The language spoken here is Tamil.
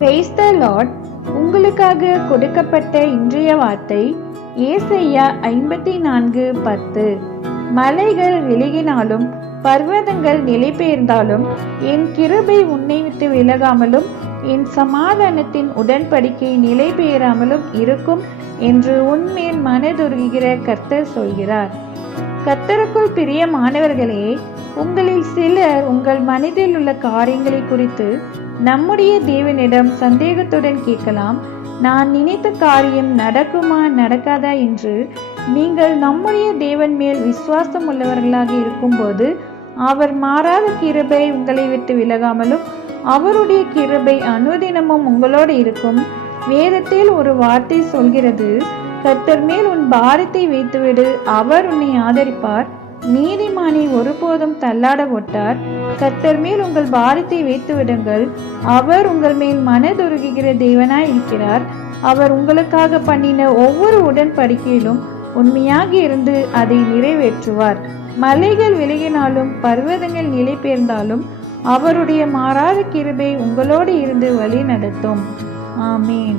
Face the Lord. உங்களுக்காக கொடுக்கப்பட்ட இன்றைய வார்த்தை ஏசையா ஐம்பத்தி நான்கு பத்து. மலைகள் விலகினாலும் பர்வதங்கள் நிலை பெயர்ந்தாலும் என் கிருபை உன்னை விட்டு விலகாமலும் என் சமாதானத்தின் உடன்படிக்கை நிலை பெயராமலும் இருக்கும் என்று உன்மேல் மனதுருகிற கர்த்தர் சொல்கிறார். கர்த்தருக்குள் பிரியமானவர்களே உங்களில் சிலர் உங்கள் மனதில் உள்ள காரியங்களை குறித்து நம்முடைய தேவனிடம் சந்தேகத்துடன் கேட்கலாம். நான் நினைத்த காரியம் நடக்குமா நடக்காதா என்று நீங்கள் நம்முடைய தேவன் மேல் விசுவாசம் உள்ளவர்களாக இருக்கும்போது அவர் மாறாத கிருபை உங்களை விட்டு விலகாமலும் அவருடைய கிருபை அனுதினமும் உங்களோடு இருக்கும். வேதத்தில் ஒரு வார்த்தை சொல்கிறது கர்த்தர் மேல் உன் பாரத்தை வைத்துவிடு அவர் உன்னை ஆதரிப்பார். நீதிமானை ஒருபோதும் தள்ளாட ஒட்டார் கர்த்தர் மேல் உங்கள் பாரத்தை வைத்து விடுங்கள். அவர் உங்கள் மேல் மனதுருகுகிற தேவனாய் இருக்கிறார். அவர் உங்களுக்காக பண்ணின ஒவ்வொரு உடன்படிக்கையிலும் உண்மையாக இருந்து அதை நிறைவேற்றுவார். மலைகள் விலகினாலும் பர்வதங்கள் நிலை பெயர்ந்தாலும் அவருடைய மாறாத கிருபை உங்களோடு இருந்து வழி நடத்தும் ஆமீன்.